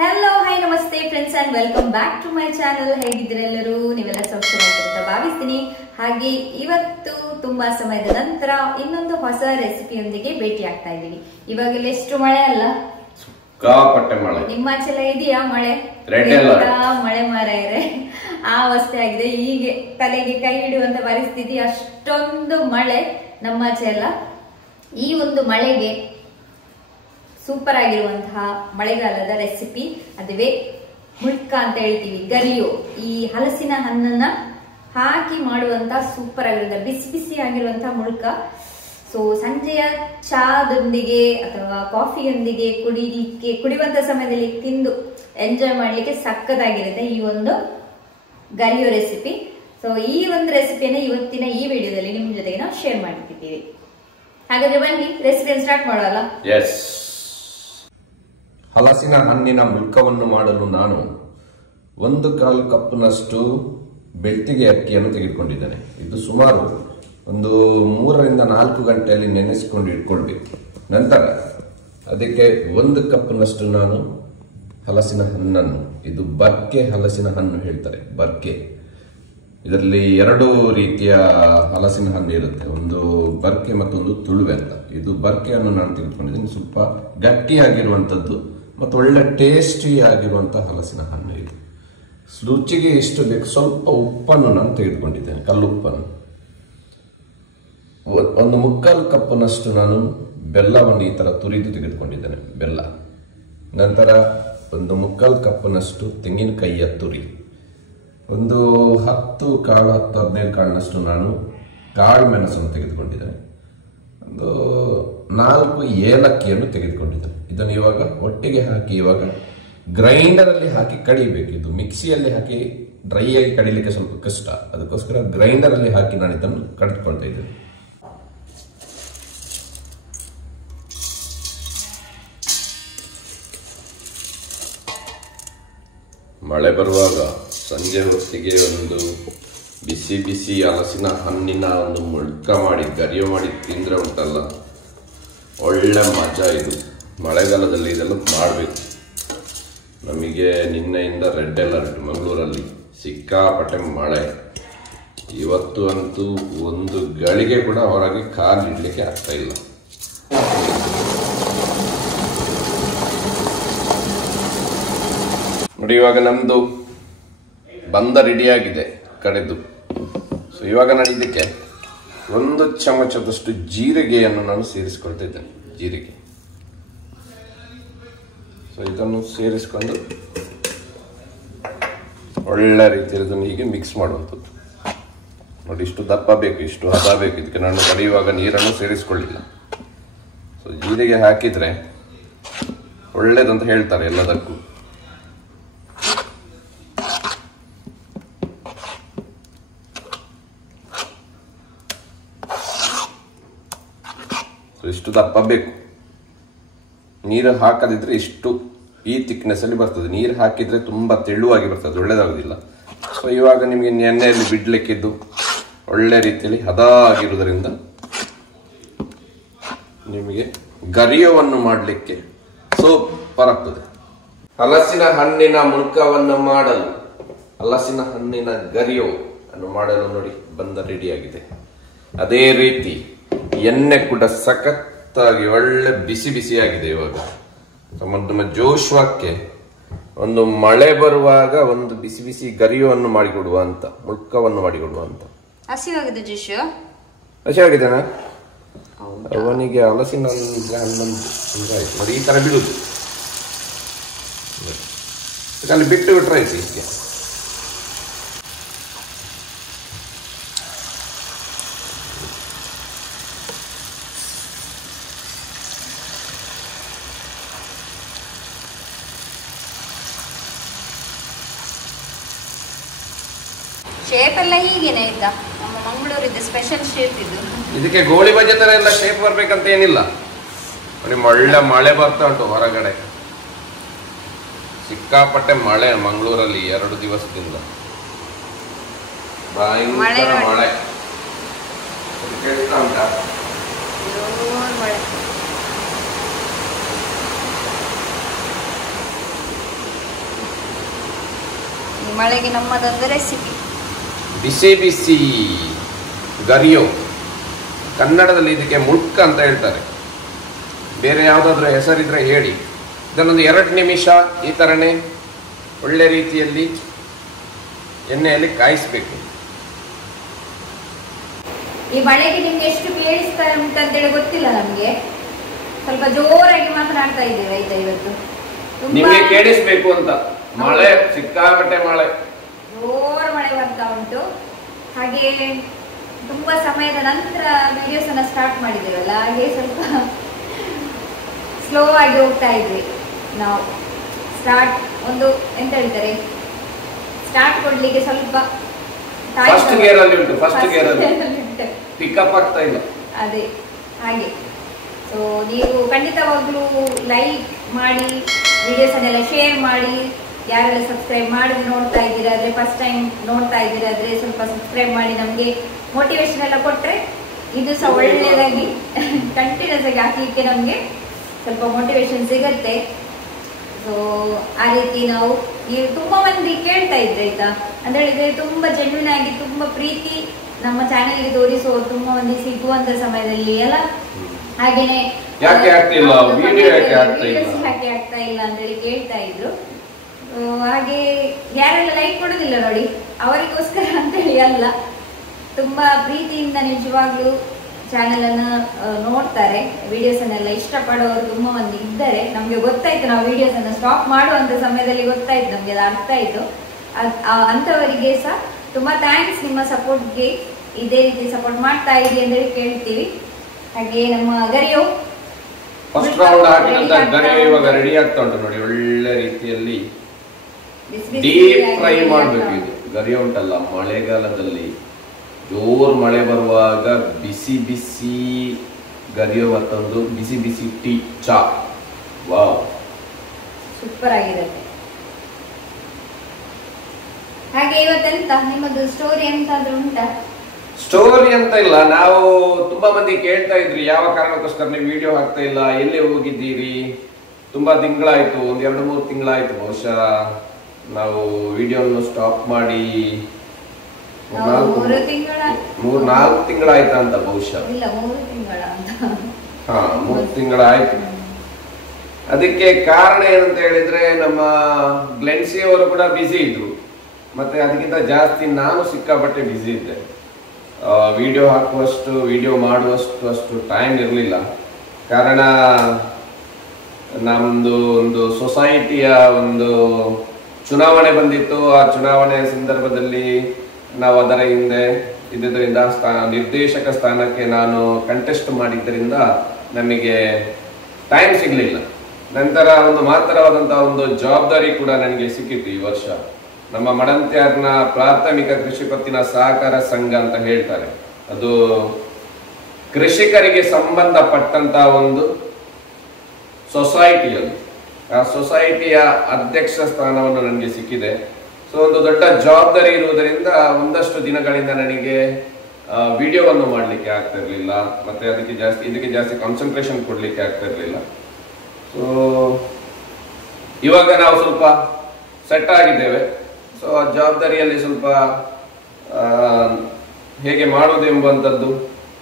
Hello, hi, namaste friends and welcome back to my channel. ಹೇಗಿದ್ದೀರಾ ಎಲ್ಲರೂ? ನೀವೆಲ್ಲ ಸೌಖ್ಯವಾಗಿದ್ದೀರಾ ಭಾವಿಸ್ತೀನಿ. ಹಾಗೆ ಇವತ್ತು ತುಂಬಾ ಸಮಯದ ನಂತರ ಇನ್ನೊಂದು ಹೊಸ ರೆಸಿಪಿಯೊಂದಿಗೆ ಭೇಟಿ ಆಗ್ತಾ ಇದ್ದೀವಿ. ಇವಾಗಲೇ ಎಷ್ಟು ಮಳೆ ಅಲ್ಲ? ಸಿಕ್ಕಾಪಟ್ಟೆ ಮಳೆ. ನಿಮ್ಮ ಆಚೆಲ್ಲ ಇದೆಯಾ ಮಳೆ? ಮಳೆ ಮಾರಾಯರೆ ಆ ಅವಸ್ಥೆ ಆಗಿದೆ. ಹೀಗೆ ತಲೆಗೆ ಕೈ ಹಿಡುವಂತ ಪರಿಸ್ಥಿತಿ, ಅಷ್ಟೊಂದು ಮಳೆ ನಮ್ಮಾಚೆ ಎಲ್ಲ. ಈ ಒಂದು ಮಳೆಗೆ ಸೂಪರ್ ಆಗಿರುವಂತಹ ಮಳೆಗಾಲದ ರೆಸಿಪಿ, ಅದುವೇ ಮುಳ್ಕ ಅಂತ ಹೇಳ್ತೀವಿ, ಗರಿಯೋ. ಈ ಹಲಸಿನ ಹಣ್ಣನ್ನ ಹಾಕಿ ಮಾಡುವಂತಹ ಸೂಪರ್ ಆಗಿರುವಂತಹ ಬಿಸಿ ಬಿಸಿ ಆಗಿರುವಂತಹ ಮುಳ್ಕ. ಸೊ ಸಂಜೆಯ ಚಾದೊಂದಿಗೆ ಅಥವಾ ಕಾಫಿಯೊಂದಿಗೆ ಕುಡಿಯುವಂತ ಸಮಯದಲ್ಲಿ ತಿಂದು ಎಂಜಾಯ್ ಮಾಡ್ಲಿಕ್ಕೆ ಸಕ್ಕತ್ತಾಗಿರುತ್ತೆ ಈ ಒಂದು ಗರಿಯೋ ರೆಸಿಪಿ. ಸೊ ಈ ಒಂದು ರೆಸಿಪಿಯನ್ನ ಇವತ್ತಿನ ಈ ವಿಡಿಯೋದಲ್ಲಿ ನಿಮ್ ಜೊತೆಗೆ ನಾವು ಶೇರ್ ಮಾಡ್ತಿದ್ದೀವಿ. ಹಾಗಾದ್ರೆ ಬನ್ನಿ ರೆಸಿಪಿಯನ್ನು ಸ್ಟಾರ್ಟ್ ಮಾಡೋಲ್ಲ. ಹಲಸಿನ ಹಣ್ಣಿನ ಮುಲ್ಕವನ್ನು ಮಾಡಲು ನಾನು 1/4 ಕಪ್ನಷ್ಟು ಬೆಳ್ತಿಗೆ ಅಕ್ಕಿಯನ್ನು ತೆಗೆದುಕೊಂಡಿದ್ದೇನೆ. ಇದು ಸುಮಾರು ಒಂದು 3 ರಿಂದ 4 ಗಂಟೆಯಲ್ಲಿ ನೆನೆಸಿಕೊಂಡು ಇಟ್ಕೊಳ್ಬೇಕು. ನಂತರ ಅದಕ್ಕೆ 1 ಕಪ್ನಷ್ಟು ನಾನು ಹಲಸಿನ ಹಣ್ಣನ್ನು, ಇದು ಬರ್ಕೆ ಹಲಸಿನ ಹಣ್ಣು ಹೇಳ್ತಾರೆ, ಬರ್ಕೆ. ಇದರಲ್ಲಿ 2 ರೀತಿಯ ಹಲಸಿನ ಹಣ್ಣು ಇರುತ್ತೆ, ಒಂದು ಬರ್ಕೆ ಮತ್ತೊಂದು ತುಳುವೆ ಅಂತ. ಇದು ಬರ್ಕೆಯನ್ನು ನಾನು ತೆಗೆದುಕೊಂಡಿದ್ದೇನೆ. ಸ್ವಲ್ಪ ಗಟ್ಟಿಯಾಗಿರುವಂಥದ್ದು ಮತ್ತು ಒಳ್ಳೆ ಟೇಸ್ಟಿ ಆಗಿರುವಂತಹ ಹಲಸಿನ ಹಣ್ಣು ಇದು. ರುಚಿಗೆ ಎಷ್ಟು ಬೇಕು ಸ್ವಲ್ಪ ಉಪ್ಪನ್ನು ನಾನು ತೆಗೆದುಕೊಂಡಿದ್ದೇನೆ, ಕಲ್ಲುಪ್ಪನ್ನು. 1/4 ಕಪ್ನಷ್ಟು ನಾನು ಬೆಲ್ಲವನ್ನು ಈ ತರ ತುರಿದು ತೆಗೆದುಕೊಂಡಿದ್ದೇನೆ, ಬೆಲ್ಲ. ನಂತರ 1/4 ಕಪ್ನಷ್ಟು ತೆಂಗಿನಕಾಯಿಯ ತುರಿ, ಒಂದು 10 ಕಾಳು 10-15 ಕಾಳಿನಷ್ಟು ನಾನು ಕಾಳು ಮೆಣಸನ್ನು ತೆಗೆದುಕೊಂಡಿದ್ದೇನೆ, ಒಂದು 4 ಏಲಕ್ಕಿಯನ್ನು ತೆಗೆದುಕೊಂಡಿದ್ದೇನೆ. ಇದನ್ನು ಇವಾಗ ಒಟ್ಟಿಗೆ ಹಾಕಿ ಇವಾಗ ಗ್ರೈಂಡರ್ ಅಲ್ಲಿ ಹಾಕಿ ಕಡಿಬೇಕು. ಇದು ಮಿಕ್ಸಿಯಲ್ಲಿ ಹಾಕಿ ಡ್ರೈ ಆಗಿ ಕಡಿಲಿಕ್ಕೆ ಸ್ವಲ್ಪ ಕಷ್ಟ, ಅದಕ್ಕೋಸ್ಕರ ಗ್ರೈಂಡರ್ ಅಲ್ಲಿ ಹಾಕಿ ನಾನು ಇದನ್ನು ಕಡಿದುಕೊಳ್ತಾ ಇದ್ದೇನೆ. ಮಳೆ ಬರುವಾಗ ಸಂಜೆ ಹೊತ್ತಿಗೆ ಒಂದು ಬಿಸಿ ಬಿಸಿ ಹಲಸಿನ ಹಣ್ಣಿನ ಒಂದು ಮುಳ್ಕ ಮಾಡಿ ಗರಿಯೋ ಮಾಡಿ ತಿಂದ್ರೆ ಉಂಟಲ್ಲ, ಒಳ್ಳೆ ಮಜಾ. ಇದು ಮಳೆಗಾಲದಲ್ಲಿ ಇದೆಲ್ಲ ಮಾಡಬೇಕು. ನಮಗೆ ನಿನ್ನೆಯಿಂದ ರೆಡ್ ಅಲರ್ಟ್, ಮಂಗಳೂರಲ್ಲಿ ಸಿಕ್ಕಾಪಟ್ಟೆ ಮಳೆ. ಇವತ್ತು ಅಂತೂ ಒಂದು ಗಳಿಗೆ ಕೂಡ ಹೊರಗೆ ಕಾಲಿಡ್ಲಿಕ್ಕೆ ಆಗ್ತಾ ಇಲ್ಲ. ನೋಡಿ, ಇವಾಗ ನಮ್ದು ಬಂದ ರೆಡಿಯಾಗಿದೆ ಕಡೆದು. ಸೊ ಇವಾಗ ನಾನು ಇದಕ್ಕೆ 1 ಚಮಚದಷ್ಟು ಜೀರಿಗೆಯನ್ನು ನಾನು ಸೇರಿಸ್ಕೊಳ್ತಾ ಇದ್ದೇನೆ, ಜೀರಿಗೆ. ಸೊ ಇದನ್ನು ಸೇರಿಸ್ಕೊಂಡು ಒಳ್ಳೆ ರೀತಿಯಲ್ಲಿ ಹೀಗೆ ಮಿಕ್ಸ್ ಮಾಡುವಂಥದ್ದು. ನೋಡಿ, ಇಷ್ಟು ದಪ್ಪ ಬೇಕು, ಇಷ್ಟು ಹದ ಬೇಕು. ಇದಕ್ಕೆ ನಾನು ಕಡಿಯುವಾಗ ನೀರನ್ನು ಸೇರಿಸ್ಕೊಳ್ಳಿಲ್ಲ. ಸೊ ಜೀರಿಗೆ ಹಾಕಿದ್ರೆ ಒಳ್ಳೇದಂತ ಹೇಳ್ತಾರೆ ಎಲ್ಲದಕ್ಕೂ. ಇಷ್ಟು ದಪ್ಪ ಬೇಕು. ನೀರು ಹಾಕದಿದ್ರೆ ಇಷ್ಟು ಈ ಥಿಕ್ನೆಸ್ ಅಲ್ಲಿ ಬರ್ತದೆ. ನೀರು ಹಾಕಿದ್ರೆ ತುಂಬಾ ತೆಳುವಾಗಿ ಬರ್ತದೆ, ಒಳ್ಳೇದಾಗುದಿಲ್ಲ. ಸೊ ಇವಾಗ ನಿಮಗೆ ಎಣ್ಣೆಯಲ್ಲಿ ಬಿಡ್ಲಿಕ್ಕಿದ್ದು ಒಳ್ಳೆ ರೀತಿಯಲ್ಲಿ ಹದ ಆಗಿರುವುದರಿಂದ ನಿಮಗೆ ಗರಿಯವನ್ನು ಮಾಡಲಿಕ್ಕೆ ಸೂಪರ್ ಆಗ್ತದೆ. ಹಲಸಿನ ಹಣ್ಣಿನ ಮುಳ್ಕವನ್ನು ಮಾಡಲು, ಹಲಸಿನ ಹಣ್ಣಿನ ಗರಿಯೋ ಅನ್ನು ಮಾಡಲು ನೋಡಿ ಬಂದ ರೆಡಿಯಾಗಿದೆ. ಅದೇ ರೀತಿ ಎಣ್ಣೆ ಕೂಡ ಸಖತ್ತಾಗಿ ಒಳ್ಳೆ ಬಿಸಿ ಬಿಸಿಯಾಗಿದೆ. ಇವಾಗ ನಮ್ಮ ಜೋಶ್ವಾಕ್ಕೆ ಒಂದು ಮಳೆ ಬರುವಾಗ ಒಂದು ಬಿಸಿ ಬಿಸಿ ಗರಿಯವನ್ನು ಮಾಡಿಕೊಡುವ ಅಂತ, ಮುಳ್ಕವನ್ನು ಮಾಡಿಕೊಡುವ ಅಂತ. ಹಸಿವಾಗಿದೆ ಜೋಶ್? ಹಸಿವಾಗಿದ್ದೇನಾ? ಅವನಿಗೆ ಹಲಸಿನ ಹಣ್ಣೊಂದು ನೋಡಿ ಈ ತರ ಬಿಡುದು, ಅಲ್ಲಿ ಬಿಟ್ಟು ಬಿಟ್ರೆ ಆಯ್ತು. ಇದಕ್ಕೆ ಶೇಪ್ ಎಲ್ಲ ಹೀಗೇನೆ ಆಯ್ತಾ? ನಮ್ಮ ಮಂಗಳೂರಿದ್ದು ಸ್ಪೆಷಲ್ ಶೇಪ್ ಇದು. ಇದಕ್ಕೆ ಗೋಳಿ ಬಜೆ ತರ ಎಲ್ಲ ಶೇಪ್ ಬರ್ಬೇಕಂತ ಏನಿಲ್ಲ. ನೋಡಿ ಒಳ್ಳೆ ಮಳೆ ಬರ್ತಾ ಉಂಟು ಹೊರಗಡೆ, ಸಿಕ್ಕಾಪಟ್ಟೆ ಮಳೆ ಮಂಗಳೂರಲ್ಲಿ 2 ದಿವಸದಿಂದ. ಭಯಂಕರ ಮಳೆ. ಕೇಳ್ತಾ ಉಂಟಾ? ಈ ಮಳೆಗೆ ನಮ್ಮದೊಂದು ರೆಸಿಪಿ. ಬಿಸಿ ಬಿಸಿ ಗರಿಯೋ, ಕನ್ನಡದಲ್ಲಿ ಇದಕ್ಕೆ ಮುಳ್ಕ ಅಂತ ಹೇಳ್ತಾರೆ, ಬೇರೆ ಯಾವುದಾದ್ರೂ ಹೆಸರಿದ್ರೆ ಹೇಳಿ. ಇದನ್ನೊಂದು 2 ನಿಮಿಷ ಈ ಥರನೇ ಒಳ್ಳೆ ರೀತಿಯಲ್ಲಿ ಎಣ್ಣೆಯಲ್ಲಿ ಕಾಯಿಸಬೇಕು. ಈ ಮಳೆಗೆ ನಿಮ್ಗೆ ಎಷ್ಟು ಕೇಳಿಸ್ತಾ ಉಂಟಂತೇಳಿ ಗೊತ್ತಿಲ್ಲ ನಮ್ಗೆ, ಸ್ವಲ್ಪ ಜೋರಾಗಿ ಮಾತನಾಡ್ತಾ ಇದ್ದೇವೆ ಆಯ್ತಾ. ಇವತ್ತು ನಿಮ್ಗೆ ಕೇಳಿಸ್ಬೇಕು ಅಂತ ಮಳೆ, ಸಿಕ್ಕಾಪಟ್ಟೆ ಮಳೆ, ಜೋರು ಮಳೆ ಬರ್ತಾ ಉಂಟು. ಹಾಗೆ ತುಂಬಾ ಸಮಯದ ನಂತರ ವಿಡಿಯೋಸ್ ಅನ್ನ ಸ್ಟಾರ್ಟ್ ಮಾಡಿದಿರಲ್ಲ, ಹಾಗೆ ಸ್ವಲ್ಪ ಸ್ಲೋ ಆಗಿ ಹೋಗ್ತಾ ಇದ್ವಿ ನಾವು. ಎಂತ ಹೇಳ್ತಾರೆ, ಸ್ಟಾರ್ಟ್ ಕೊಡ್ಲಿಕ್ಕೆ ಸ್ವಲ್ಪ ಫಸ್ಟ್ ಗೇರ್ ಅಲ್ಲಿ ಉಂಟು, ಫಸ್ಟ್ ಗೇರ್ ಅಲ್ಲಿ ಪಿಕಪ್ ಆಗ್ತಾ ಇಲ್ಲ. ಅದೇ ಹಾಗೆ. ಸೊ ನೀವು ಖಂಡಿತವಾಗ್ಲೂ ಲೈಕ್ ಮಾಡಿ, ವಿಡಿಯೋಸ್ ಅನ್ನೆಲ್ಲ ಶೇರ್ ಮಾಡಿ. ಯಾರೆಲ್ಲ ಸಬ್ಸ್ಕ್ರೈಬ್ ಮಾಡಿ ನೋಡ್ತಾ ಇದ್ದೀರಾ ಆದ್ರೆ, ಫಸ್ಟ್ ಟೈಮ್ ನೋಡ್ತಾ ಇದ್ದೀರಾ ಆದ್ರೆ ಸ್ವಲ್ಪ ಸಬ್ಸ್ಕ್ರೈಬ್ ಮಾಡಿ. ನಮ್ಗೆ ಮೋಟಿವೇಶನ್ ಎಲ್ಲ ಕೊಟ್ರೆ ಇದು ಸಹ ಒಳ್ಳೆಯದಾಗಿ ಕಂಟಿನ್ಯೂಸ್ ಆಗಿ ಹಾಕ್ಲಿಕ್ಕೆ ನಮ್ಗೆ ಸ್ವಲ್ಪ ಮೋಟಿವೇಶನ್ ಸಿಗತ್ತೆ. ಸೊ ಆ ರೀತಿ ನೀವು ತುಂಬಾ ಮಂದಿ ಕೇಳ್ತಾ ಇದ್ರೆ ಆಯ್ತಾ ಅಂತ ಹೇಳಿದ್ರೆ, ತುಂಬಾ ಜೆನ್ಯೂನ್ ಆಗಿ ತುಂಬಾ ಪ್ರೀತಿ ನಮ್ಮ ಚಾನೆಲ್ಗೆ ತೋರಿಸೋ ತುಂಬಾ ಮಂದಿ ಸಿಗುವಂತ ಸಮಯದಲ್ಲಿ ಎಲ್ಲ ಹಾಗೇನೆ ಯಾಕೆ ಆಗ್ತಾ ಇಲ್ಲ ಅಂತ ಹೇಳಿ ಕೇಳ್ತಾ ಇದ್ರು. ಹಾಗೆ ಯಾರೆಲ್ಲ ಲೈಕ್ ಕೊಡೋದಿಲ್ಲ ನೋಡಿ, ಅವರಿಗೋಸ್ಕರ ಅಂತ ಹೇಳಿ ಅಲ್ಲ, ತುಂಬಾ ಪ್ರೀತಿಯಿಂದ ನಿಜವಾಗ್ಲೂ ಚಾನೆಲ್ ಅನ್ನ ನೋಡ್ತಾರೆ, ವಿಡಿಯೋಸ್ ಅನ್ನೆಲ್ಲ ಇಷ್ಟಪಡೋರು ತುಂಬಾ ಮಂದಿ ಇದ್ದಾರೆ. ನಮ್ಗೆ ಗೊತ್ತಾಯ್ತು, ನಾವು ವಿಡಿಯೋಸ್ ಅನ್ನ ಸ್ಟಾಪ್ ಮಾಡುವಂತ ಸಮಯದಲ್ಲಿ ಗೊತ್ತಾಯ್ತು, ನಮ್ಗೆ ಅದು ಅರ್ಥ ಆಯ್ತು. ಅಂತವರಿಗೆ ಸಹ ತುಂಬಾ ಥ್ಯಾಂಕ್ಸ್. ನಿಮ್ಮ ಸಪೋರ್ಟ್ಗೆ ಇದೇ ರೀತಿ ಸಪೋರ್ಟ್ ಮಾಡ್ತಾ ಇರಿ ಅಂತ ಹೇಳಿ ಕೇಳ್ತೀವಿ. ಹಾಗೆ ನಮ್ಮ ಗರಿಯೋ ಫಸ್ಟ್ ರೌಂಡ್ ಹಾಕಿದಂತ ಗರಿಯೋ ಇವಾಗ ರೆಡಿ ಆಗ್ತಾ ಉಂಟು ನೋಡಿ. ಒಳ್ಳೆ ರೀತಿಯಲ್ಲಿ ಡೀಪ್ ಫ್ರೈ ಮಾಡ್ಬೇಕು. ಇದು ಗರಿಯೋ ಉಂಟಲ್ಲ, ಮಳೆಗಾಲದಲ್ಲಿ ಜೋರ್ ಮಳೆ ಬರುವಾಗ ಬಿಸಿ ಬಿಸಿ ಗರಿಯೋ ಮತ್ತೊಂದು ಬಿಸಿ ಬಿಸಿ ಟೀ, ಚಾ, ವಾವ್, ಸೂಪರ್ ಆಗಿರುತ್ತೆ. ಹಾಗೆ ಇವತ್ತೆಂತ ನಿಮ್ಮದು ಸ್ಟೋರಿ ಎಂತಾದ್ರೂ ಉಂಟಾ? ಸ್ಟೋರಿ ಅಂತ ಇಲ್ಲ, ನಾವು ತುಂಬಾ ಮಂದಿ ಕೇಳ್ತಾ ಇದ್ರಿ ಯಾವ ಕಾರಣಕ್ಕೋಸ್ಕರ ನೀವು ವಿಡಿಯೋ ಹಾಕ್ತಾ ಇಲ್ಲ, ಎಲ್ಲಿ ಹೋಗಿದ್ದೀರಿ, ತುಂಬಾ ತಿಂಗಳಾಯ್ತು, 1-2-3 ತಿಂಗಳಾಯ್ತು ಬಹುಶಃ ನಾವು ವಿಡಿಯೋವನ್ನು ಸ್ಟಾಪ್ ಮಾಡಿ. 3-4 ತಿಂಗಳಾಯ್ತಾ ಅಂತ ಬಹುಶಃ. 3 ತಿಂಗಳಾಯ್ತು. ಅದಕ್ಕೆ ಕಾರಣ ಏನಂತ ಹೇಳಿದ್ರೆ, ನಮ್ಮ ಗ್ಲೆನ್ಸಿ ಅವರು ಕೂಡ ಬಿಸಿ ಇದ್ರು, ಮತ್ತೆ ಅದಕ್ಕಿಂತ ಜಾಸ್ತಿ ನಾನು ಸಿಕ್ಕಾಪಟ್ಟೆ ಬಿಸಿ ಇದ್ದೆ. ವಿಡಿಯೋ ಹಾಕುವಷ್ಟು, ವಿಡಿಯೋ ಮಾಡುವಷ್ಟು ಟೈಮ್ ಇರಲಿಲ್ಲ. ಕಾರಣ ನಮ್ದು ಒಂದು ಸೊಸೈಟಿಯ ಒಂದು ಚುನಾವಣೆ ಬಂದಿತ್ತು. ಆ ಚುನಾವಣೆ ಸಂದರ್ಭದಲ್ಲಿ ನಾವು ಅದರ ಹಿಂದೆ ಇದ್ದುದರಿಂದ ನಿರ್ದೇಶಕ ಸ್ಥಾನಕ್ಕೆ ನಾನು ಕಂಟೆಸ್ಟ್ ಮಾಡಿದ್ದರಿಂದ ನಮಗೆ ಟೈಮ್ ಸಿಗಲಿಲ್ಲ. ನಂತರ ಒಂದು ಮಾತ್ರವಾದಂತಹ ಒಂದು ಜವಾಬ್ದಾರಿ ಕೂಡ ನನಗೆ ಸಿಕ್ಕಿತ್ತು ಈ ವರ್ಷ. ನಮ್ಮ ಮಡಂತ್ಯಾರ್ನ ಪ್ರಾಥಮಿಕ ಕೃಷಿ ಪತ್ತಿನ ಸಹಕಾರ ಸಂಘ ಅಂತ ಹೇಳ್ತಾರೆ, ಅದು ಕೃಷಿಕರಿಗೆ ಸಂಬಂಧಪಟ್ಟಂತ ಒಂದು ಸೊಸೈಟಿಯಲ್ಲಿ, ಆ ಸೊಸೈಟಿಯ ಅಧ್ಯಕ್ಷ ಸ್ಥಾನವನ್ನು ನನಗೆ ಸಿಕ್ಕಿದೆ. ಸೊ ಒಂದು ದೊಡ್ಡ ಜವಾಬ್ದಾರಿ ಇರುವುದರಿಂದ ಒಂದಷ್ಟು ದಿನಗಳಿಂದ ನನಗೆ ವಿಡಿಯೋವನ್ನು ಮಾಡಲಿಕ್ಕೆ ಆಗ್ತಾ ಇರಲಿಲ್ಲ, ಮತ್ತೆ ಇದಕ್ಕೆ ಜಾಸ್ತಿ ಕಾನ್ಸಂಟ್ರೇಷನ್ ಕೊಡ್ಲಿಕ್ಕೆ ಆಗ್ತಾ ಇರಲಿಲ್ಲ. ಸೊ ಇವಾಗ ನಾವು ಸ್ವಲ್ಪ ಸೆಟ್ ಆಗಿದ್ದೇವೆ. ಸೊ ಆ ಜವಾಬ್ದಾರಿಯಲ್ಲಿ ಸ್ವಲ್ಪ ಹೇಗೆ ಮಾಡುವುದು ಎಂಬಂಥದ್ದು,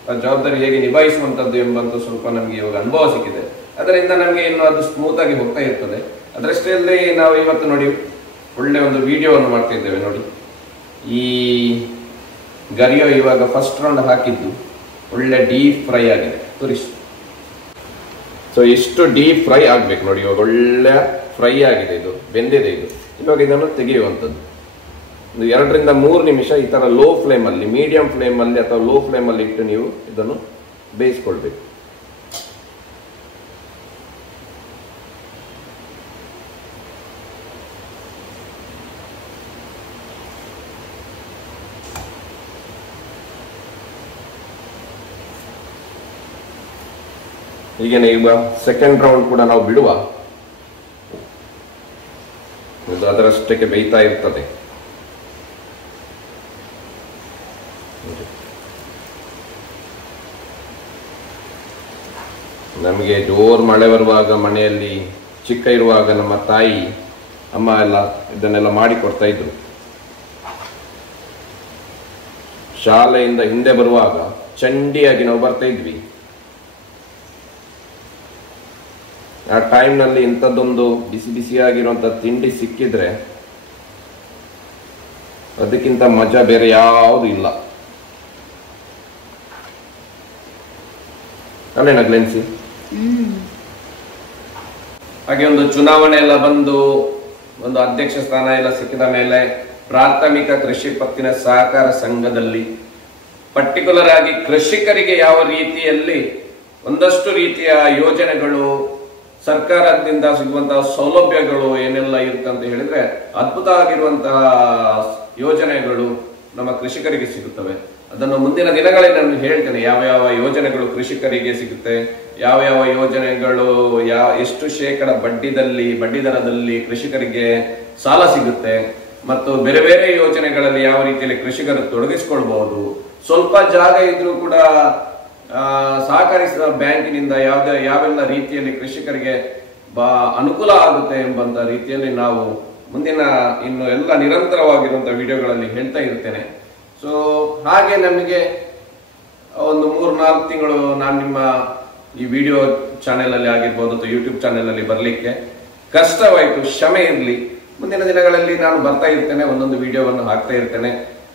ಆ ಜವಾಬ್ದಾರಿ ಹೇಗೆ ನಿಭಾಯಿಸುವಂಥದ್ದು ಎಂಬಂತ ಸ್ವಲ್ಪ ನಮಗೆ ಇವಾಗ ಅನುಭವ ಸಿಕ್ಕಿದೆ. ಅದರಿಂದ ನಮಗೆ ಇನ್ನು ಅದು ಸ್ಮೂತ್ ಆಗಿ ಹೋಗ್ತಾ ಇರ್ತದೆ. ಅದರಷ್ಟೇ ನಾವು ಇವತ್ತು ನೋಡಿ ಒಳ್ಳೆ ಒಂದು ವಿಡಿಯೋವನ್ನು ಮಾಡ್ತಾ ಇದ್ದೇವೆ ನೋಡಿ. ಈ ಗರಿಯೋ ಇವಾಗ ಫಸ್ಟ್ ರೌಂಡ್ ಹಾಕಿದ್ದು ಒಳ್ಳೆ ಡೀಪ್ ಫ್ರೈ ಆಗಿದೆ, ತೋರಿಸಿ. ಸೊ ಇಷ್ಟು ಡೀಪ್ ಫ್ರೈ ಆಗ್ಬೇಕು ನೋಡಿ. ಇವಾಗ ಒಳ್ಳೆ ಫ್ರೈ ಆಗಿದೆ, ಇದು ಬೆಂದಿದೆ. ಇದು ಇವಾಗ ಇದನ್ನು ತೆಗೆಯುವಂಥದ್ದು ಒಂದು 2-3 ನಿಮಿಷ ಈ ತರ ಲೋ ಫ್ಲೇಮ್ ಅಲ್ಲಿ, ಮೀಡಿಯಂ ಫ್ಲೇಮ್ ಅಲ್ಲಿ ಅಥವಾ ಲೋ ಫ್ಲೇಮ್ ಅಲ್ಲಿ ಇಟ್ಟು ನೀವು ಇದನ್ನು ಬೇಯಿಸ್ಕೊಳ್ಬೇಕು. ಹೀಗೇನೆ ಈಗ ಸೆಕೆಂಡ್ ರೌಂಡ್ ಕೂಡ ನಾವು ಬಿಡುವ, ಇದು ಅದರಷ್ಟಕ್ಕೆ ಬೇಯ್ತಾ ಇರ್ತದೆ. ನಮಗೆ ಜೋರ್ ಮಳೆ ಬರುವಾಗ ಮನೆಯಲ್ಲಿ ಚಿಕ್ಕ ಇರುವಾಗ ನಮ್ಮ ತಾಯಿ ಅಮ್ಮ ಎಲ್ಲ ಇದನ್ನೆಲ್ಲ ಮಾಡಿ ಕೊಡ್ತಾ ಇದ್ರು. ಶಾಲೆಯಿಂದ ಹಿಂದೆ ಬರುವಾಗ ಚಂಡಿಯಾಗಿ ನಾವು ಬರ್ತಾ ಇದ್ವಿ. ಆ ಟೈಮ್ನಲ್ಲಿ ಇಂಥದ್ದೊಂದು ಬಿಸಿ ಬಿಸಿಯಾಗಿರುವಂತ ತಿಂಡಿ ಸಿಕ್ಕಿದ್ರೆ ಅದಕ್ಕಿಂತ ಮಜಾ ಬೇರೆ ಯಾವುದು ಇಲ್ಲ. ಅಲ್ಲೇನ ಗ್ಲೆನ್ಸಿ? ಹಾಗೆ ಒಂದು ಚುನಾವಣೆ ಎಲ್ಲ ಬಂದು ಒಂದು ಅಧ್ಯಕ್ಷ ಸ್ಥಾನ ಎಲ್ಲ ಸಿಕ್ಕಿದ ಮೇಲೆ ಪ್ರಾಥಮಿಕ ಕೃಷಿ ಪತ್ತಿನ ಸಹಕಾರ ಸಂಘದಲ್ಲಿ ಪರ್ಟಿಕ್ಯುಲರ್ ಆಗಿ ಕೃಷಿಕರಿಗೆ ಯಾವ ರೀತಿಯಲ್ಲಿ ಒಂದಷ್ಟು ರೀತಿಯ ಯೋಜನೆಗಳು, ಸರ್ಕಾರದಿಂದ ಸಿಗುವಂತಹ ಸೌಲಭ್ಯಗಳು ಏನೆಲ್ಲ ಇರುತ್ತೆ ಅಂತ ಹೇಳಿದ್ರೆ ಅದ್ಭುತ ಆಗಿರುವಂತಹ ಯೋಜನೆಗಳು ನಮ್ಮ ಕೃಷಿಕರಿಗೆ ಸಿಗುತ್ತವೆ. ಅದನ್ನು ಮುಂದಿನ ದಿನಗಳಲ್ಲಿ ನಾನು ಹೇಳ್ತೇನೆ, ಯಾವ ಯಾವ ಯೋಜನೆಗಳು ಕೃಷಿಕರಿಗೆ ಸಿಗುತ್ತೆ, ಯಾವ ಯಾವ ಯೋಜನೆಗಳು ಎಷ್ಟು ಶೇಕಡ ಬಡ್ಡಿ ದರದಲ್ಲಿ ಕೃಷಿಕರಿಗೆ ಸಾಲ ಸಿಗುತ್ತೆ, ಮತ್ತು ಬೇರೆ ಬೇರೆ ಯೋಜನೆಗಳಲ್ಲಿ ಯಾವ ರೀತಿಯಲ್ಲಿ ಕೃಷಿಕರು ತೊಡಗಿಸಿಕೊಳ್ಬಹುದು. ಸ್ವಲ್ಪ ಜಾಗ ಇದ್ರೂ ಕೂಡ ಸಹಕಾರಿ ಬ್ಯಾಂಕಿನಿಂದ ಯಾವೆಲ್ಲ ರೀತಿಯಲ್ಲಿ ಕೃಷಿಕರಿಗೆ ಅನುಕೂಲ ಆಗುತ್ತೆ ಎಂಬಂತ ರೀತಿಯಲ್ಲಿ ನಾವು ಮುಂದಿನ ಇನ್ನು ಎಲ್ಲ ನಿರಂತರವಾಗಿರುವಂತಹ ವಿಡಿಯೋಗಳಲ್ಲಿ ಹೇಳ್ತಾ ಇರ್ತೇನೆ. ಸೊ ಹಾಗೆ ನಮಗೆ ಒಂದು 3-4 ತಿಂಗಳು ನಾನು ನಿಮ್ಮ ಈ ವಿಡಿಯೋ ಚಾನೆಲ್ ಅಲ್ಲಿ ಆಗಿರ್ಬೋದು ಅಥವಾ ಯೂಟ್ಯೂಬ್ ಚಾನೆಲ್ ಅಲ್ಲಿ ಬರ್ಲಿಕ್ಕೆ ಕಷ್ಟವಾಯಿತು, ಕ್ಷಮೆ ಇರಲಿ. ಮುಂದಿನ ದಿನಗಳಲ್ಲಿ ನಾನು ಬರ್ತಾ ಇರ್ತೇನೆ, ಒಂದೊಂದು ವಿಡಿಯೋವನ್ನು ಹಾಕ್ತಾ ಇರ್ತೇನೆ.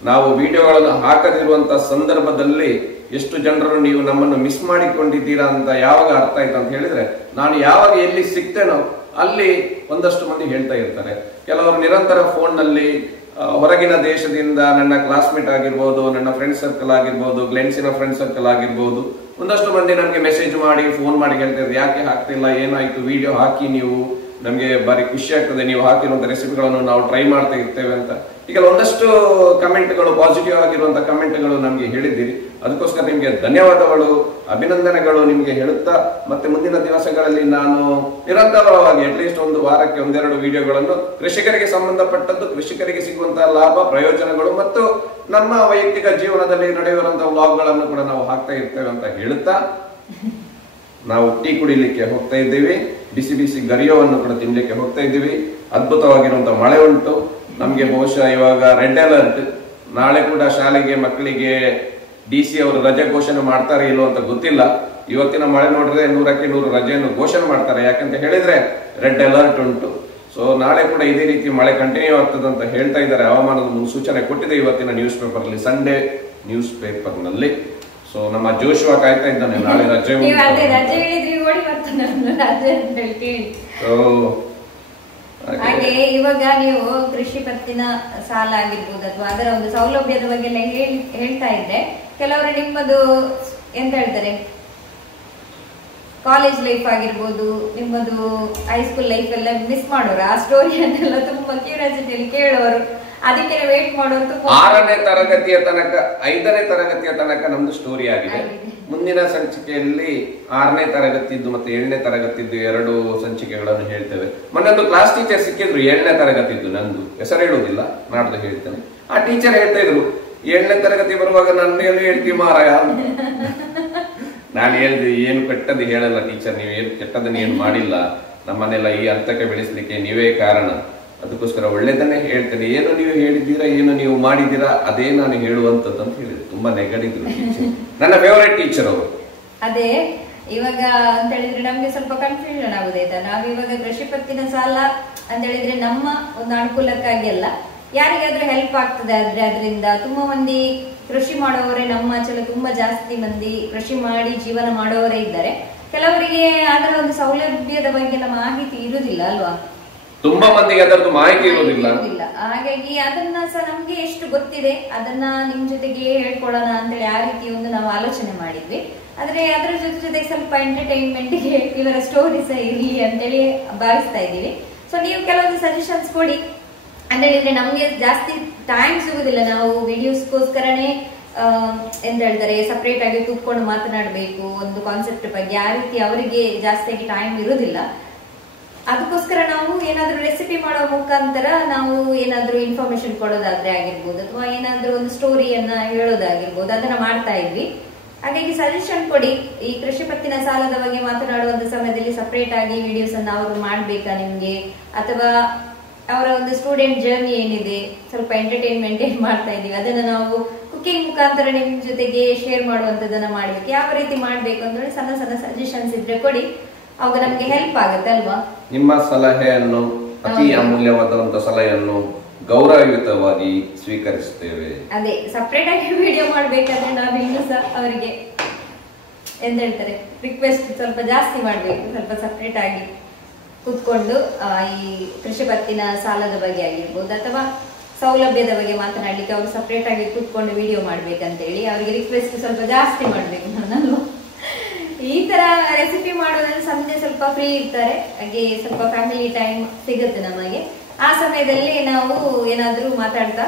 ನಾವು ವಿಡಿಯೋಗಳನ್ನು ಹಾಕದಿರುವಂತಹ ಸಂದರ್ಭದಲ್ಲಿ ಎಷ್ಟು ಜನರು ನೀವು ನಮ್ಮನ್ನು ಮಿಸ್ ಮಾಡಿಕೊಂಡಿದ್ದೀರಾ ಅಂತ ಯಾವಾಗ ಅರ್ಥ ಆಯ್ತು ಅಂತ ಹೇಳಿದ್ರೆ, ನಾನು ಯಾವಾಗ ಎಲ್ಲಿ ಸಿಗ್ತೇನೋ ಅಲ್ಲಿ ಒಂದಷ್ಟು ಮಂದಿ ಹೇಳ್ತಾ ಇರ್ತಾರೆ. ಕೆಲವರು ನಿರಂತರ ಫೋನ್ ನಲ್ಲಿ ಹೊರಗಿನ ದೇಶದಿಂದ ನನ್ನ ಕ್ಲಾಸ್ಮೇಟ್ ಆಗಿರ್ಬೋದು, ನನ್ನ ಫ್ರೆಂಡ್ ಸರ್ಕಲ್ ಆಗಿರ್ಬೋದು, ಗ್ಲೆನ್ಸಿನ ಫ್ರೆಂಡ್ ಸರ್ಕಲ್ ಆಗಿರ್ಬೋದು, ಒಂದಷ್ಟು ಮಂದಿ ನಮ್ಗೆ ಮೆಸೇಜ್ ಮಾಡಿ ಫೋನ್ ಮಾಡಿ ಹೇಳ್ತಾರೆ, ಯಾಕೆ ಹಾಕ್ತಿಲ್ಲ, ಏನಾಯ್ತು, ವಿಡಿಯೋ ಹಾಕಿ ನೀವು, ನಮ್ಗೆ ಬಾರಿ ಖುಷಿ ಆಗ್ತದೆ, ನೀವು ಹಾಕಿರುವಂತ ರೆಸಿಪಿಗಳನ್ನು ನಾವು ಟ್ರೈ ಮಾಡ್ತಾ ಇರ್ತೇವೆ ಅಂತ. ಈಗ ಒಂದಷ್ಟು ಕಮೆಂಟ್ಗಳು, ಪಾಸಿಟಿವ್ ಆಗಿರುವಂತಹ ಕಮೆಂಟ್ಗಳು ನಮ್ಗೆ ಹೇಳಿದ್ದೀರಿ. ಅದಕ್ಕೋಸ್ಕರ ನಿಮ್ಗೆ ಧನ್ಯವಾದಗಳು, ಅಭಿನಂದನೆಗಳು ನಿಮ್ಗೆ ಹೇಳುತ್ತಾ, ಮತ್ತೆ ಮುಂದಿನ ದಿವಸಗಳಲ್ಲಿ ನಾನು ನಿರಂತರವಾಗಿ ಅಟ್ಲೀಸ್ಟ್ ಒಂದು ವಾರಕ್ಕೆ 1-2 ವಿಡಿಯೋಗಳನ್ನು ಕೃಷಿಕರಿಗೆ ಸಂಬಂಧಪಟ್ಟದ್ದು, ಕೃಷಿಕರಿಗೆ ಸಿಗುವಂತಹ ಲಾಭ, ಪ್ರಯೋಜನಗಳು ಮತ್ತು ನಮ್ಮ ವೈಯಕ್ತಿಕ ಜೀವನದಲ್ಲಿ ನಡೆಯುವಂತಹ ವ್ಲಾಗ್ಗಳನ್ನು ಕೂಡ ನಾವು ಹಾಕ್ತಾ ಇರ್ತೇವೆ ಅಂತ ಹೇಳುತ್ತಾ, ನಾವು ಟೀ ಕುಡಿಲಿಕ್ಕೆ ಹೋಗ್ತಾ ಇದ್ದೀವಿ, ಬಿಸಿ ಬಿಸಿ ಗರಿಯವನ್ನು ಕೂಡ ತಿನ್ಲಿಕ್ಕೆ ಹೋಗ್ತಾ ಇದ್ದೀವಿ. ಅದ್ಭುತವಾಗಿರುವಂತಹ ಮಳೆ ಉಂಟು. ನಮ್ಗೆ ಬಹುಶಃ ಇವಾಗ ರೆಡ್ ಅಲರ್ಟ್, ನಾಳೆ ಕೂಡ ಶಾಲೆಗೆ ಮಕ್ಕಳಿಗೆ DC ಅವರು ರಜೆ ಘೋಷಣೆ ಮಾಡ್ತಾರೆ ಇಲ್ಲೋ ಅಂತ ಗೊತ್ತಿಲ್ಲ. ಇವತ್ತಿನ ಮಳೆ ನೋಡಿದ್ರೆ 100ಕ್ಕೆ 100 ರಜೆಯನ್ನು ಘೋಷಣೆ ಮಾಡ್ತಾರೆ, ಯಾಕಂತ ಹೇಳಿದ್ರೆ ರೆಡ್ ಅಲರ್ಟ್ ಉಂಟು. ಸೊ ನಾಳೆ ಕೂಡ ಇದೇ ರೀತಿ ಮಳೆ ಕಂಟಿನ್ಯೂ ಆಗ್ತದೆ ಅಂತ ಹೇಳ್ತಾ ಇದ್ದಾರೆ. ಹವಾಮಾನದ ಮುನ್ಸೂಚನೆ ಕೊಟ್ಟಿದೆ ಇವತ್ತಿನ ನ್ಯೂಸ್ ಪೇಪರ್ ಅಲ್ಲಿ, ಸಂಡೇ ನ್ಯೂಸ್ ಪೇಪರ್ ನಲ್ಲಿ. ಸೊ ನಮ್ಮ ಜೋಶುವ ಕಾಯ್ತಾ ಇದ್ದಾನೆ, ನಾಳೆ ರಜೆ ಹಾಗೆ ಇವಾಗ ನೀವು ಕೃಷಿ ಪತ್ತಿನ ಸಾಲ ಆಗಿರ್ಬೋದು ಅಥವಾ ಅದರ ಒಂದು ಸೌಲಭ್ಯದ ಬಗ್ಗೆ ಎಲ್ಲ ಹೇಳ್ತಾ ಇದ್ರೆ, ಕೆಲವರು ನಿಮ್ಮದು ಎಂತ ಹೇಳ್ತಾರೆ, ಕಾಲೇಜ್ ಲೈಫ್ ಆಗಿರ್ಬೋದು, ನಿಮ್ಮದು ಹೈಸ್ಕೂಲ್ ಲೈಫ್ ಎಲ್ಲ ಮಿಸ್ ಮಾಡೋರು, ಆ ಸ್ಟೋರಿಯನ್ನೆಲ್ಲ ತುಂಬಾ ಕ್ಯೂರಿಯಾಸಿಟಿಯಲ್ಲಿ ಕೇಳೋರು, ಅದಕ್ಕೆ ವೇಟ್ ಮಾಡೋರು. 6ನೇ ತರಗತಿಯ ತನಕ 5ನೇ ತರಗತಿಯ ತನಕ ನಮ್ದು ಸ್ಟೋರಿ ಆಗಿದೆ. ಮುಂದಿನ ಸಂಚಿಕೆಯಲ್ಲಿ 6ನೇ ತರಗತಿದ್ದು ಮತ್ತೆ 7ನೇ ತರಗತಿದ್ದು 2 ಸಂಚಿಕೆಗಳನ್ನು ಹೇಳ್ತೇವೆ. ಮೊನ್ನೊಂದು ಕ್ಲಾಸ್ ಟೀಚರ್ ಸಿಕ್ಕಿದ್ರು 7ನೇ ತರಗತಿದ್ದು, ನಂದು ಹೆಸರು ಹೇಳುವುದಿಲ್ಲ, ನಾಡ್ದು ಹೇಳ್ತೇನೆ. ಆ ಟೀಚರ್ ಹೇಳ್ತಾ ಇದ್ರು, 7ನೇ ತರಗತಿ ಬರುವಾಗ ನನ್ನೇನು ಹೇಳ್ತೀವಿ ಮಾರಾಯ. ನಾನು ಹೇಳ್ದೆ, ಏನು ಕೆಟ್ಟದ್ದು ಹೇಳಲ್ಲ ಟೀಚರ್, ನೀವು ಏನು ಕೆಟ್ಟದನ್ನ ಏನು ಮಾಡಿಲ್ಲ, ನಮ್ಮನ್ನೆಲ್ಲ ಈ ಹಂತಕ್ಕೆ ಬೆಳೆಸಲಿಕ್ಕೆ ನೀವೇ ಕಾರಣ, ಅದಕ್ಕೋಸ್ಕರ ಒಳ್ಳೇದನ್ನೇ ಹೇಳ್ತೇನೆ, ಏನು ನೀವು ಹೇಳಿದ್ದೀರಾ, ಏನು ನೀವು ಮಾಡಿದ್ದೀರಾ ಅದೇ ನಾನು ಹೇಳುವಂತದ್ದು ಅಂತ ಹೇಳಿದ್ರು. ತುಂಬಾ ನೆಗಡಿದ್ರು ಟೀಚರ್, ನನ್ನ ಫೇವರೇಟ್ ಟೀಚರ್ ಅವರು. ಅದೇ ಇವಾಗ ಅಂತ ಹೇಳಿದ್ರೆ ನಮ್ಗೆ ಸ್ವಲ್ಪ ಕನ್ಫ್ಯೂಷನ್ ಆಗುದಾಯ್ತಾ, ನಾವಿವಾಗ ಕೃಷಿ ಪತ್ತಿನ ಸಾಲ ಅಂತ ಹೇಳಿದ್ರೆ ನಮ್ಮ ಒಂದು ಅನುಕೂಲಕ್ಕಾಗಿ ಅಲ್ಲ, ಯಾರಿಗಾದ್ರೂ ಹೆಲ್ಪ್ ಆಗ್ತದೆ ಆದ್ರೆ ಅದರಿಂದ. ತುಂಬಾ ಮಂದಿ ಕೃಷಿ ಮಾಡೋವರೇ ನಮ್ಮ ಆಚೆಲ್ಲ ತುಂಬಾ ಜಾಸ್ತಿ ಮಂದಿ ಕೃಷಿ ಮಾಡಿ ಜೀವನ ಮಾಡೋವರೇ ಇದ್ದಾರೆ. ಕೆಲವರಿಗೆ ಅದರ ಒಂದು ಸೌಲಭ್ಯದ ಬಗ್ಗೆ ಎಲ್ಲ ಮಾಹಿತಿ ಇರುವುದಿಲ್ಲ ಅಲ್ವಾ, ತುಂಬಾ ಮಂದಿಗೆ ಅದರದ್ದು ಮಾಹಿತಿ ಇರುವುದಿಲ್ಲ. ಹಾಗಾಗಿ ಅದನ್ನ ಸಹ ನಮ್ಗೆ ಎಷ್ಟು ಗೊತ್ತಿದೆ ಅದನ್ನ ನಿಮ್ ಜೊತೆಗೆ ಹೇಳ್ಕೊಡೋಣ ಅಂತೇಳಿ ಆ ರೀತಿ ಒಂದು ನಾವು ಆಲೋಚನೆ ಮಾಡಿದ್ವಿ. ಆದ್ರೆ ಅದ್ರ ಜೊತೆ ಸ್ವಲ್ಪ ಎಂಟರ್ಟೈನ್ಮೆಂಟ್ ಗೆ ಇವರ ಸ್ಟೋರಿ ಸಹ ಇರಲಿ ಅಂತೇಳಿ ಭಾವಿಸ್ತಾ ಇದ್ದೀವಿ. ಸೊ ನೀವು ಕೆಲವೊಂದು ಸಜೆಷನ್ಸ್ ಕೊಡಿ ಅಂತ ಹೇಳಿದ್ರೆ, ನಮ್ಗೆ ಜಾಸ್ತಿ ಟೈಮ್ ಸಿಗುದಿಲ್ಲ, ನಾವು ವಿಡಿಯೋಸ್ಗೋಸ್ಕರನೇ ಎಂತ ಹೇಳ್ತಾರೆ ಸಪರೇಟ್ ಆಗಿ ಕೂತ್ಕೊಂಡು ಮಾತನಾಡಬೇಕು ಒಂದು ಕಾನ್ಸೆಪ್ಟ್ ಬಗ್ಗೆ, ಆ ರೀತಿ ಅವರಿಗೆ ಜಾಸ್ತಿಯಾಗಿ ಟೈಮ್ ಇರುವುದಿಲ್ಲ. ಅದಕ್ಕೋಸ್ಕರ ನಾವು ಏನಾದ್ರೂ ರೆಸಿಪಿ ಮಾಡೋ ಮುಖಾಂತರ ನಾವು ಏನಾದ್ರೂ ಇನ್ಫಾರ್ಮೇಶನ್ ಕೊಡೋದಾದ್ರೆ ಆಗಿರ್ಬೋದು ಅಥವಾ ಏನಾದ್ರೂ ಒಂದು ಸ್ಟೋರಿಯನ್ನ ಹೇಳೋದಾಗಿರ್ಬೋದು, ಅದನ್ನ ಮಾಡ್ತಾ ಇದ್ವಿ. ಹಾಗಾಗಿ ಸಜೆಷನ್ ಕೊಡಿ, ಈ ಕೃಷಿ ಪತ್ತಿನ ಸಾಲದ ಬಗ್ಗೆ ಮಾತನಾಡುವಂತ ಸಮಯದಲ್ಲಿ ಸಪರೇಟ್ ಆಗಿ ವಿಡಿಯೋಸ್ ಅನ್ನ ಅವರು ಮಾಡ್ಬೇಕಾ ನಿಮ್ಗೆ, ಅಥವಾ ಅವರ ಒಂದು ಸ್ಟೂಡೆಂಟ್ ಜರ್ನಿ ಏನಿದೆ ಸ್ವಲ್ಪ ಎಂಟರ್ಟೈನ್ಮೆಂಟ್ ಏನ್ ಮಾಡ್ತಾ ಇದೀವಿ ಅದನ್ನ ನಾವು ಕುಕಿಂಗ್ ಮುಖಾಂತರ ನಿಮ್ ಜೊತೆಗೆ ಶೇರ್ ಮಾಡುವಂತದನ್ನ ಮಾಡ್ಬೇಕು. ಯಾವ ರೀತಿ ಮಾಡ್ಬೇಕು ಅಂದ್ರೆ ಸಣ್ಣ ಸಣ್ಣ ಸಜೆಷನ್ಸ್ ಇದ್ರೆ ಕೊಡಿ, ಅವಾಗ ನಮ್ಗೆ ಹೆಲ್ಪ್ ಆಗುತ್ತೆ ಅಲ್ವಾ. ನಿಮ್ಮ ಸಲಹೆಯನ್ನು, ಅತಿ ಅಮೂಲ್ಯವಾದಂತಹ ಸಲಹೆಯನ್ನು ಗೌರವಯುತವಾಗಿ ಸ್ವೀಕರಿಸುತ್ತೇವೆ. ಅದೇ ಸಪರೇಟ್ ಆಗಿ ವಿಡಿಯೋ ಮಾಡ್ಬೇಕಂದ್ರೆ ನಾವು ಇನ್ನೂ ಸಹ ಅವರಿಗೆ ಎಂತ ಹೇಳ್ತಾರೆ, ರಿಕ್ವೆಸ್ಟ್ ಸ್ವಲ್ಪ ಜಾಸ್ತಿ ಮಾಡ್ಬೇಕು. ಸ್ವಲ್ಪ ಸಪರೇಟ್ ಆಗಿ ಕೂತ್ಕೊಂಡು ಈ ಕೃಷಿ ಪತ್ತಿನ ಸಾಲದ ಬಗ್ಗೆ ಆಗಿರ್ಬೋದು ಅಥವಾ ಸೌಲಭ್ಯದ ಬಗ್ಗೆ ಮಾತನಾಡ್ಲಿಕ್ಕೆ ಅವರು ಸಪರೇಟ್ ಆಗಿ ಕೂತ್ಕೊಂಡು ವಿಡಿಯೋ ಮಾಡ್ಬೇಕಂತೇಳಿ ಅವರಿಗೆ ರಿಕ್ವೆಸ್ಟ್ ಸ್ವಲ್ಪ ಜಾಸ್ತಿ ಮಾಡ್ಬೇಕು ನಾನು. ಈ ತರ ರೆಸಿಪಿ ಮಾಡೋದ್ರಲ್ಲಿ ಸಂಜೆ ಸ್ವಲ್ಪ ಫ್ರೀ ಇರ್ತಾರೆ, ಹಾಗೆ ಸ್ವಲ್ಪ ಫ್ಯಾಮಿಲಿ ಟೈಮ್ ಸಿಗುತ್ತೆ ನಮಗೆ. ಆ ಸಮಯದಲ್ಲಿ ನಾವು ಏನಾದ್ರೂ ಮಾತಾಡ್ತಾ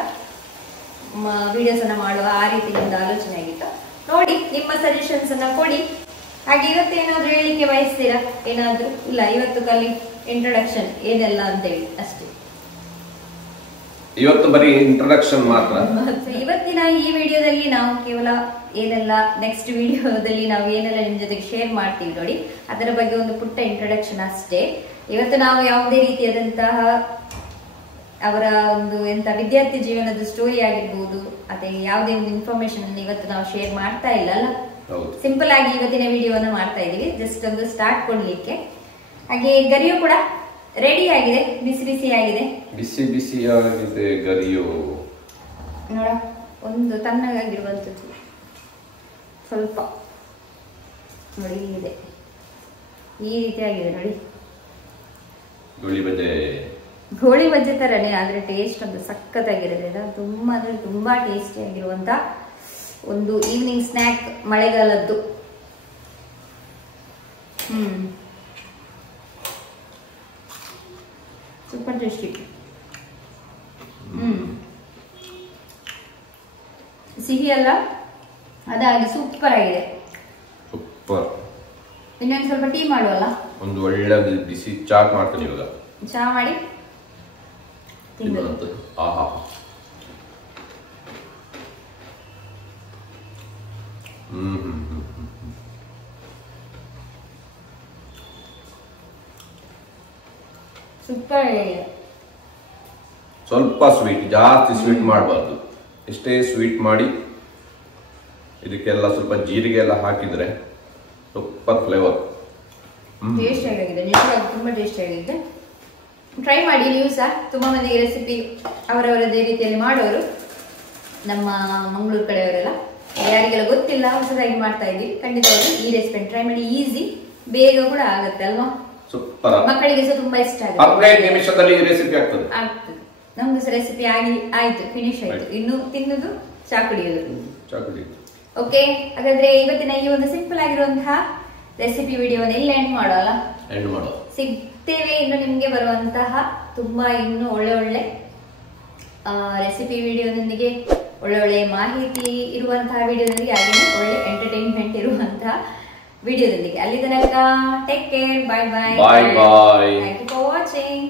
ವಿಡಿಯೋಸ್ ಅನ್ನ ಮಾಡುವ ಆ ರೀತಿ ಒಂದು ಆಲೋಚನೆ ಆಗಿತ್ತು. ನೋಡಿ, ನಿಮ್ಮ ಸಜೆಷನ್ಸ್ ಅನ್ನ ಕೊಡಿ. ಹಾಗೆ ಇವತ್ತು ಏನಾದ್ರು ಹೇಳಿಕೆ ಬಯಸ್ತೀರಾ? ಏನಾದ್ರು ಇಲ್ಲ, ಇವತ್ತು ಕಲಿ ಇಂಟ್ರೊಡಕ್ಷನ್ ಏನೆಲ್ಲ ಅಂತ ಹೇಳಿ ಅಷ್ಟೇ. ಇವತ್ತು ಬರೀ ಇಂಟ್ರೊಡಕ್ಷನ್ ಮಾತ್ರ. ಇವತ್ತಿನ ಈ ವಿಡಿಯೋದಲ್ಲಿ ನಾವು ಕೇವಲ ಏನೆಲ್ಲ ನೆಕ್ಸ್ಟ್ ವಿಡಿಯೋದಲ್ಲಿ ನಾವು ಏನೆಲ್ಲ ನಿಮ್ ಜೊತೆಗೆ ಶೇರ್ ಮಾಡ್ತೀವಿ ನೋಡಿ, ಅದರ ಬಗ್ಗೆ ಒಂದು ಪುಟ್ಟ ಇಂಟ್ರೊಡಕ್ಷನ್ ಅಷ್ಟೇ. ಇವತ್ತು ನಾವು ಯಾವುದೇ ರೀತಿಯಾದಂತಹ ಅವರ ಒಂದು ವಿದ್ಯಾರ್ಥಿ ಜೀವನದ ಸ್ಟೋರಿ ಆಗಿರ್ಬೋದು ಅದೇ ಯಾವುದೇ ಒಂದು ಇನ್ಫಾರ್ಮೇಶನ್ ಅನ್ನು ಇವತ್ತು ನಾವು ಶೇರ್ ಮಾಡ್ತಾ ಇಲ್ಲ ಅಲ್ಲ. ಸಿಂಪಲ್ ಆಗಿ ಇವತ್ತಿನ ವಿಡಿಯೋನ ಮಾಡ್ತಾ ಇದೀವಿ, ಜಸ್ಟ್ ಒಂದು ಸ್ಟಾರ್ಟ್ ಕೊಡ್ಲಿಕ್ಕೆ. ಹಾಗೆ ಗರಿಯು ಕೂಡ ರೆಡಿ ಆಗಿದೆ, ಬಿಸಿ ಬಿಸಿ ಆಗಿದೆ. ಬಿಸಿ ಬಿಸಿ ಆಗಿದೆ ಗರಿಯು. ನೋಡ, ಒಂದು ತಣ್ಣಗಾಗಿರುವಂತದ್ದು ಸ್ವಲ್ಪ ನೋಡಿ ಇದೆ, ಈ ರೀತಿ ಆಗಿದೆ ನೋಡಿ. ಗೋಳಿ ಬಜ್ಜೆ ತರನೇ, ಆದ್ರೆ ಟೇಸ್ಟ್ ಒಂದು ಸಖತ್ತಾಗಿರೋದ್ರಿಂದ ತುಂಬಾ ಅಂದ್ರೆ ತುಂಬಾ ಟೇಸ್ಟಿ ಆಗಿರುವಂತ ಒಂದು ಈವ್ನಿಂಗ್ ಸ್ನ್ಯಾಕ್ ಮಳೆಗಾಲದ್ದು. Super tasty. ಸಿಹಿ ಅಲ್ಲ, ಅದಾಗಿ ಸೂಪರ್ ಆಗಿದೆ. ಸೂಪರ್. ಇನ್ನೊಂದು ಸ್ವಲ್ಪ ಟೀ ಮಾಡುವಲ್ಲ, ಒಂದು ಒಳ್ಳೆ ಬಿಸಿ ಚಾ ಮಾಡ್ತೀನಿ ಇವಾಗ. ಚಾ ಮಾಡಿ ಆಹಾ, ಸೂಪರ್. ಸ್ವಲ್ಪ ಸ್ವೀಟ್, ಜಾಸ್ತಿ ಸ್ವೀಟ್ ಮಾಡಬಾರ್ದು, ಇಷ್ಟೇ ಸ್ವೀಟ್ ಮಾಡಿ ಇದಕ್ಕೆಲ್ಲ ಸ್ವಲ್ಪ ಜೀರಿಗೆ ಎಲ್ಲ ಹಾಕಿದ್ರೆ ಸೂಪರ್ ಫ್ಲೇವರ್. ಟೇಸ್ಟ್ ಆಗಿದೆ, ನಿಜವಾಗಿ ತುಂಬಾ ಟೇಸ್ಟ್ ಆಗಿದೆ. ಟ್ರೈ ಮಾಡಿ ನೀವು ಸಹ. ತುಂಬಾ ಮಂದಿಗೆ ರೆಸಿಪಿ ಅವರವರದೇ ರೀತಿಯಲ್ಲಿ ಮಾಡೋರು, ನಮ್ಮ ಮಂಗಳೂರು ಕಡೆಯವರೆಲ್ಲ. ಯಾರಿಗೆಲ್ಲ ಗೊತ್ತಿಲ್ಲ, ಹೊಸದಾಗಿ ಮಾಡ್ತಾ ಇದ್ವಿ, ಖಂಡಿತವಾಗಿ ಈ ರೆಸಿಪಿ ಟ್ರೈ ಮಾಡಿ. ಈಸಿ, ಬೇಗ ಕೂಡ ಆಗುತ್ತೆ ಅಲ್ವಾ. ಸೂಪರ್. ಮಕ್ಕಳಿಗೆ ಸಹ ತುಂಬಾ ಇಷ್ಟ ಆಗುತ್ತೆ. 15 ನಿಮಿಷದಲ್ಲಿ ರೆಸಿಪಿ ಆಗ್ತದೆ. ನಮ್ದು ರೆಸಿಪಿ ಆಯ್ತು, ಫಿನಿಶ್ ಆಯ್ತು. ಇನ್ನು ತಿನ್ನುದು, ಚಾ ಕುಡಿಯೋದು. ಓಕೆ, ಹಾಗಾದ್ರೆ ಇವತ್ತಿನ ಈ ಒಂದು ಸಿಂಪಲ್ ಆಗಿರುವಂತಹ ರೆಸಿಪಿ ವಿಡಿಯೋನ ಇಲ್ಲ ಎಂಡ್ ಮಾಡೋಲ್ಲ, ಸಿಗ್ತೇವೆ ಇನ್ನು ನಿಮ್ಗೆ ಬರುವಂತಹ ತುಂಬಾ ಇನ್ನು ಒಳ್ಳೆ ಒಳ್ಳೆ ರೆಸಿಪಿ ವಿಡಿಯೋದೊಂದಿಗೆ, ಒಳ್ಳೆ ಒಳ್ಳೆ ಮಾಹಿತಿ ಇರುವಂತಹ ವಿಡಿಯೋದೊಂದಿಗೆ, ಹಾಗೆ ಒಳ್ಳೆ ಎಂಟರ್ಟೈನ್ಮೆಂಟ್ ಇರುವಂತಹ ವಿಡಿಯೋದೊಂದಿಗೆ. ಅಲ್ಲಿ ತನಕ take care, bye bye. Bye bye. Thank you for watching.